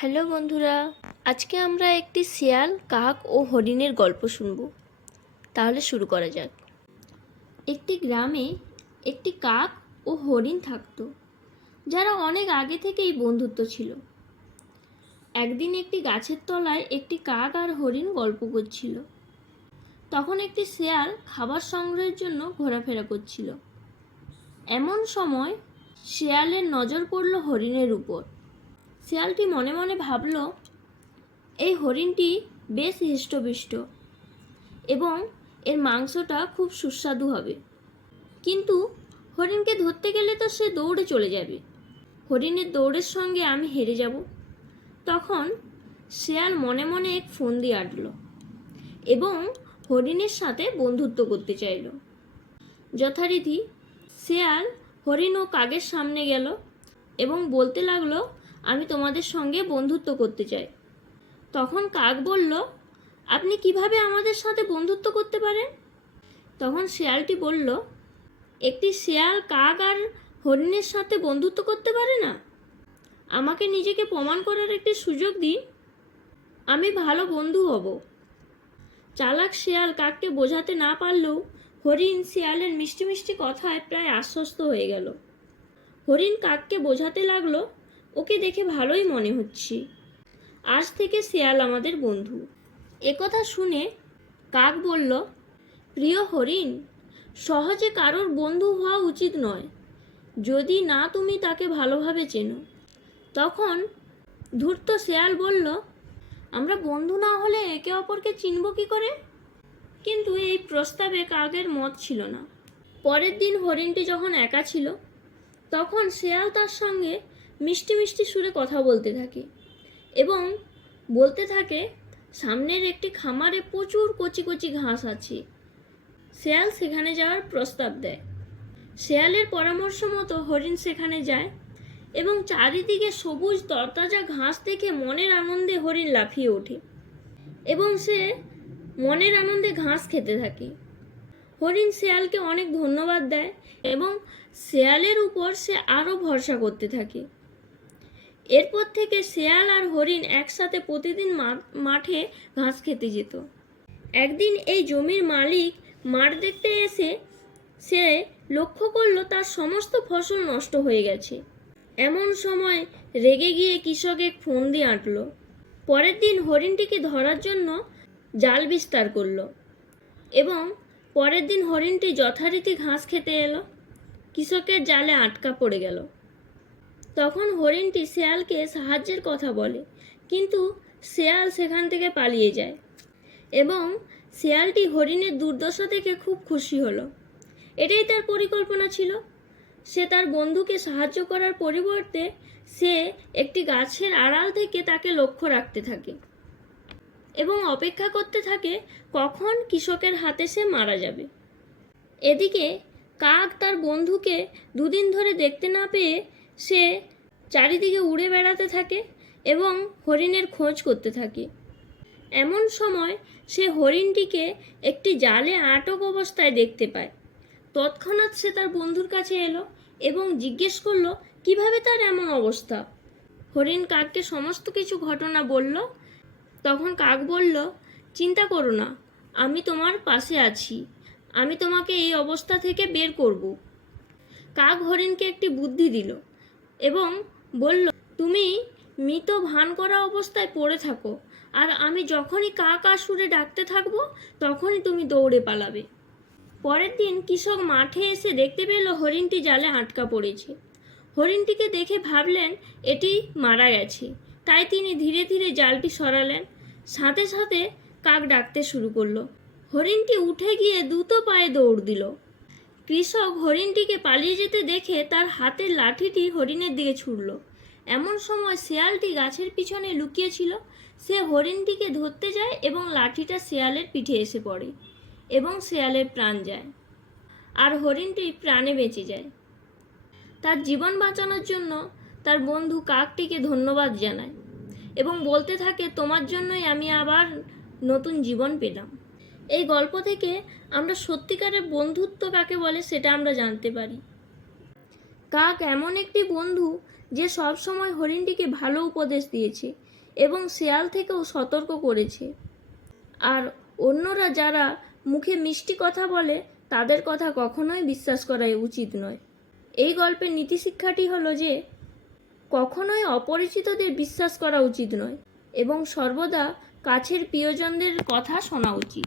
Hello বন্ধুরা, আজকে আমরা একটি শিয়াল, কাক ও হরিণের গল্প শুনব। তাহলে শুরু করা যাক। একটি গ্রামে একটি কাক ও হরিণ থাকতো, যারা অনেক আগে থেকেই বন্ধুত্ব ছিল। একদিন একটি গাছের তলায় একটি কাক আর হরিণ গল্প করছিল। তখন একটি শিয়াল খাবার সংগ্রহের জন্য ঘোরাফেরা করছিল। এমন সময় শিয়ালের নজর পড়ল হরিণের উপর। শিয়ালটি মনে মনে ভাবল, এই হরিণটি বেশ হৃষ্টপুষ্ট এবং এর মাংসটা খুব সুস্বাদু হবে, কিন্তু হরিণকে ধরতে গেলে তো সে দৌড়ে চলে যাবে। হরিণের দৌড়ের সঙ্গে আমি হেরে যাব। তখন শিয়াল মনে মনে এক ফন্দি আঁটল এবং হরিণের সাথে বন্ধুত্ব করতে চাইল। যথারীতি শিয়াল হরিণ ও কাকের সামনে গেল এবং বলতে লাগলো, আমি তোমাদের সঙ্গে বন্ধুত্ব করতে চাই। তখন কাক বলল, আপনি কিভাবে আমাদের সাথে বন্ধুত্ব করতে পারেন? তখন শিয়ালটি বলল, একটি শিয়াল কাক আর হরিণের সাথে বন্ধুত্ব করতে পারে না। আমাকে নিজেকে প্রমাণ করার একটি সুযোগ দিন, আমি ভালো বন্ধু হব। চালাক শিয়াল কাককে বোঝাতে না পারলেও হরিণ শিয়ালের মিষ্টি মিষ্টি কথায় প্রায় আশ্বস্ত হয়ে গেল। হরিণ কাককে বোঝাতে লাগলো, ওকে দেখে ভালোই মনে হচ্ছে, আজ থেকে শিয়াল আমাদের বন্ধু। একথা শুনে কাক বলল, প্রিয় হরিণ, সহজে কারোর বন্ধু হওয়া উচিত নয় যদি না তুমি তাকে ভালোভাবে চেনো। তখন ধূর্ত শিয়াল বলল, আমরা বন্ধু না হলে একে অপরকে চিনব কি করে? কিন্তু এই প্রস্তাবে কাকের মত ছিল না। পরের দিন হরিণটি যখন একা ছিল, তখন শিয়াল তার সঙ্গে মিষ্টি মিষ্টি সুরে কথা বলতে থাকে এবং বলতে থাকে, সামনের একটি খামারে প্রচুর কচি কচি ঘাস আছে। শিয়াল সেখানে যাওয়ার প্রস্তাব দেয়। শিয়ালের পরামর্শ মতো হরিণ সেখানে যায় এবং চারিদিকে সবুজ তরতাজা ঘাস দেখে মনের আনন্দে হরিণ লাফিয়ে ওঠে এবং সে মনের আনন্দে ঘাস খেতে থাকে। হরিণ শিয়ালকে অনেক ধন্যবাদ দেয় এবং শিয়ালের উপর সে আরও ভরসা করতে থাকে। এরপর থেকে শিয়াল আর হরিণ একসাথে প্রতিদিন মাঠে ঘাস খেতে যেত। একদিন এই জমির মালিক মাঠ দেখতে এসে সে লক্ষ্য করলো তার সমস্ত ফসল নষ্ট হয়ে গেছে। এমন সময় রেগে গিয়ে কৃষক এক ফন্দি আঁটল। পরের দিন হরিণটিকে ধরার জন্য জাল বিস্তার করলো এবং পরের দিন হরিণটি যথারীতি ঘাস খেতে এলো। কৃষকের জালে আটকা পড়ে গেল। তখন হরিণটি শিয়ালকে সাহায্যের কথা বলে, কিন্তু শিয়াল সেখান থেকে পালিয়ে যায় এবং শিয়ালটি হরিণের দুর্দশা দেখে খুব খুশি হলো। এটাই তার পরিকল্পনা ছিল। সে তার বন্ধুকে সাহায্য করার পরিবর্তে সে একটি গাছের আড়াল থেকে তাকে লক্ষ্য রাখতে থাকে এবং অপেক্ষা করতে থাকে কখন কৃষকের হাতে সে মারা যাবে। এদিকে কাক তার বন্ধুকে দুদিন ধরে দেখতে না পেয়ে সে চারিদিকে উড়ে বেড়াতে থাকে এবং হরিণের খোঁজ করতে থাকে। এমন সময় সে হরিণটিকে একটি জালে আটক অবস্থায় দেখতে পায়। তৎক্ষণাৎ সে তার বন্ধুর কাছে এলো এবং জিজ্ঞেস করলো, কিভাবে তার এমন অবস্থা। হরিণ কাককে সমস্ত কিছু ঘটনা বলল। তখন কাক বলল, চিন্তা করো না, আমি তোমার পাশে আছি, আমি তোমাকে এই অবস্থা থেকে বের করব। কাক হরিণকে একটি বুদ্ধি দিল এবং বলল, তুমি মৃত ভান করা অবস্থায় পড়ে থাকো, আর আমি যখনই কা কা সুরে ডাকতে থাকবো তখনই তুমি দৌড়ে পালাবে। পরের দিন কৃষক মাঠে এসে দেখতে পেল হরিণটি জালে আটকা পড়েছে। হরিণটিকে দেখে ভাবলেন এটি মারা গেছে, তাই তিনি ধীরে ধীরে জালটি সরালেন। সাথে সাথে কাক ডাকতে শুরু করলো। হরিণটি উঠে গিয়ে দ্রুত পায়ে দৌড় দিল। কৃষক হরিণটিকে পালিয়ে যেতে দেখে তার হাতের লাঠিটি হরিণের দিকে ছুড়ল। এমন সময় শিয়ালটি গাছের পিছনে লুকিয়েছিল। সে হরিণটিকে ধরতে যায় এবং লাঠিটা শিয়ালের পিঠে এসে পড়ে এবং শিয়ালের প্রাণ যায়, আর হরিণটি প্রাণে বেঁচে যায়। তার জীবন বাঁচানোর জন্য তার বন্ধু কাকটিকে ধন্যবাদ জানায় এবং বলতে থাকে, তোমার জন্যই আমি আবার নতুন জীবন পেলাম। এই গল্প থেকে আমরা সত্যিকারের বন্ধুত্ব কাকে বলে সেটা আমরা জানতে পারি। কাক এমন একটি বন্ধু যে সব সময় হরিণটিকে ভালো উপদেশ দিয়েছে এবং শেয়াল থেকেও সতর্ক করেছে। আর অন্যরা যারা মুখে মিষ্টি কথা বলে তাদের কথা কখনোই বিশ্বাস করা উচিত নয়। এই গল্পের নীতিশিক্ষাটি হলো যে কখনোই অপরিচিতদের বিশ্বাস করা উচিত নয় এবং সর্বদা কাছের প্রিয়জনদের কথা শোনা উচিত।